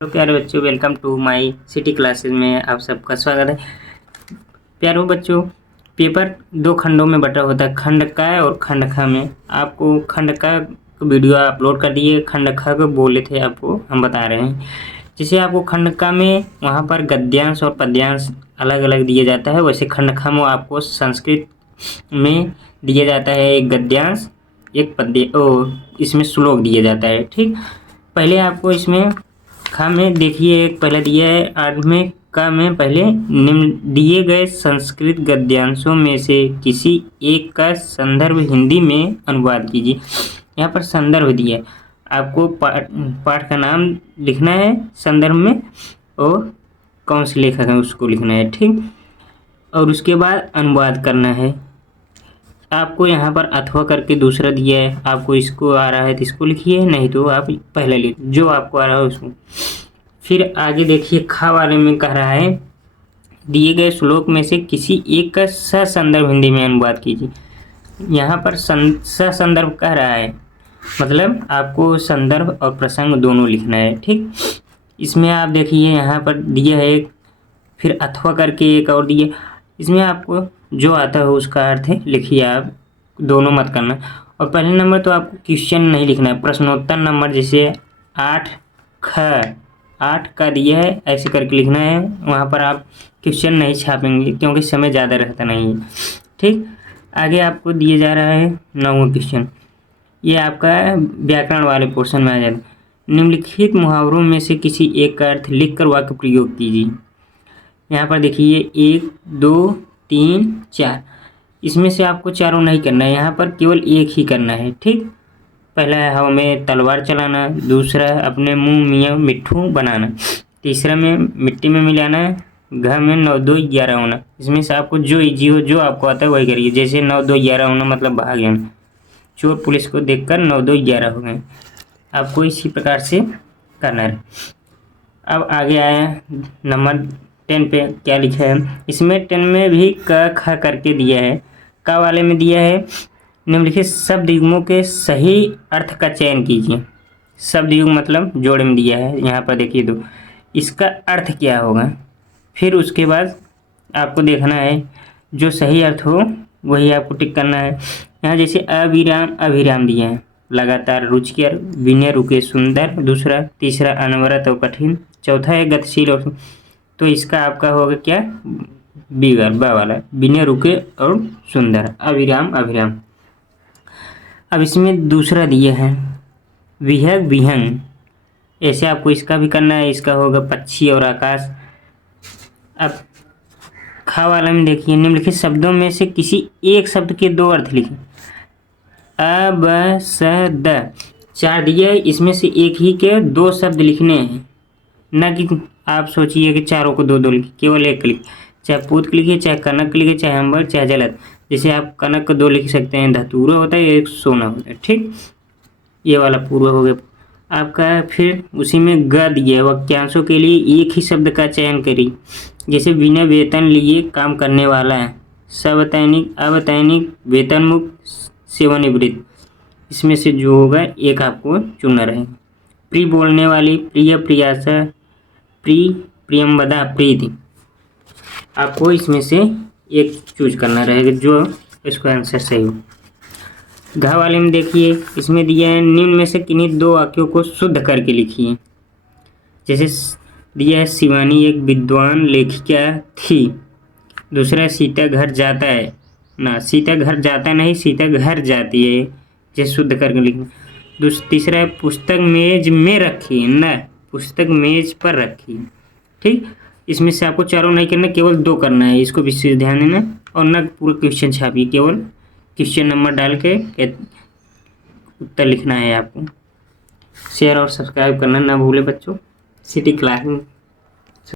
तो प्यारे बच्चों, welcome to my city classes में आप सबका स्वागत है। प्यारों बच्चों, पेपर दो खंडों में बटा होता है, खंड का और खंड ख में। आपको खंड का वीडियो अपलोड कर दिए, खंड ख को बोले थे, आपको हम बता रहे हैं। जैसे आपको खंड का में वहाँ पर गद्यांश और पद्यांश अलग अलग दिया जाता है, वैसे खंड ख में आपको संस्कृत में दिया जाता है एक गद्यांश एक पद्य और इसमें श्लोक दिया जाता है। ठीक, पहले आपको इसमें खा में देखिए, एक पहले दिया है आठवें का में पहले निम्न दिए गए संस्कृत गद्यांशों में से किसी एक का संदर्भ हिंदी में अनुवाद कीजिए। यहाँ पर संदर्भ दिया है, आपको पाठ का नाम लिखना है संदर्भ में और कौन से लेखक है उसको लिखना है। ठीक, और उसके बाद अनुवाद करना है। आपको यहाँ पर अथवा करके दूसरा दिया है, आपको इसको आ रहा है तो इसको लिखिए, नहीं तो आप पहले लिख जो आपको आ रहा है उसको। फिर आगे देखिए, खा वाले में कह रहा है दिए गए श्लोक में से किसी एक का ससंदर्भ हिंदी में अनुवाद कीजिए। यहाँ पर ससंदर्भ कह रहा है, मतलब आपको संदर्भ और प्रसंग दोनों लिखना है। ठीक, इसमें आप देखिए यहाँ पर दिया है एक, फिर अथवा करके एक और दिया, इसमें आपको जो आता है उसका अर्थ है लिखिए, आप दोनों मत करना। और पहले नंबर तो आपको क्वेश्चन नहीं लिखना है, प्रश्नोत्तर नंबर जैसे 8 का दिया है ऐसे करके लिखना है। वहाँ पर आप क्वेश्चन नहीं छापेंगे क्योंकि समय ज़्यादा रहता नहीं है। ठीक, आगे आपको दिया जा रहा है 9वां क्वेश्चन, ये आपका व्याकरण वाले पोर्शन में आ जाता है। निम्नलिखित मुहावरों में से किसी एक का अर्थ लिखकर वाक्य प्रयोग कीजिए। यहाँ पर देखिए 1 2 3 4, इसमें से आपको चारों नहीं करना है, यहाँ पर केवल एक ही करना है। ठीक, पहला है हवा में तलवार चलाना, दूसरा है अपने मुंह मियाँ मिट्ठू बनाना, तीसरा में मिट्टी में मिलाना, घर में 9 2 11 होना। इसमें से आपको जो इजी हो, जो आपको आता है वही करिए। जैसे 9 2 11 होना मतलब भाग जाना, चोर पुलिस को देखकर 9 2 11 हो गए, आपको इसी प्रकार से करना है। अब आगे आया नंबर 10 पे, क्या लिखा है इसमें 10 में भी क ख करके दिया है। क वाले में दिया है निम्नलिखित शब्द युग्मों के सही अर्थ का चयन कीजिए। शब्द युग्म मतलब जोड़ में दिया है, यहाँ पर देखिए तो इसका अर्थ क्या होगा। फिर उसके बाद आपको देखना है जो सही अर्थ हो वही आपको टिक करना है। यहाँ जैसे अविराम अभिराम दिया है, लगातार रुचिकर, बिना रुके सुंदर, दूसरा, तीसरा अनवरत और कठिन, चौथा है गतिशील और, तो इसका आपका होगा क्या, बा वाला, बिना रुके और सुंदर, अविराम अभिराम। अब इसमें दूसरा दिया है विहग विहंग, ऐसे आपको इसका भी करना है, इसका होगा पक्षी और आकाश। अब खा वाला में देखिए निम्नलिखित शब्दों में से किसी एक शब्द के दो अर्थ लिखें। अ ब स द, 4 दिए, इसमें से एक ही के दो शब्द लिखने हैं, न कि आप सोचिए कि चारों को दो दो लिखिए, केवल एक लिखिए, चाहे पूत लिखिए, चाहे कनक लिखिए, चाहे अंबर, चाहे जलद। जैसे आप कनक को 2 लिख सकते हैं, धतूरा होता है, एक सोना होता है। ठीक, ये वाला पूर्व हो गया आपका। फिर उसी में ग दिया, वाक्यांशों के लिए एक ही शब्द का चयन करिए। जैसे बिना वेतन लिए काम करने वाला है, सवैतनिक, अवैतनिक, वेतन मुक्त, सेवानिवृत्त, इसमें से जो होगा एक आपको चुनना रहेगा। प्री बोलने वाली, प्रिय, प्रियासा, प्री, प्रियमवदा, प्रीति, आपको इसमें से एक चूज करना रहेगा जो इसको आंसर सही हो। घ वाले में देखिए इसमें दिया है निम्न में से किन्हीं 2 वाक्यों को शुद्ध करके लिखिए। जैसे दिया है शिवानी एक विद्वान लेखिका थी, दूसरा सीता घर जाता है ना, सीता घर जाता नहीं, सीता घर जाती है, जैसे शुद्ध करके लिखना। तीसरा है पुस्तक मेज में रखी, न पुस्तक मेज पर रखी। ठीक, इसमें से आपको चारों नहीं करना, केवल 2 करना है, इसको विशेष ध्यान देना। और न पूरा क्वेश्चन छापिए, केवल क्वेश्चन नंबर डाल के उत्तर लिखना है आपको। शेयर और सब्सक्राइब करना ना भूले बच्चों। City class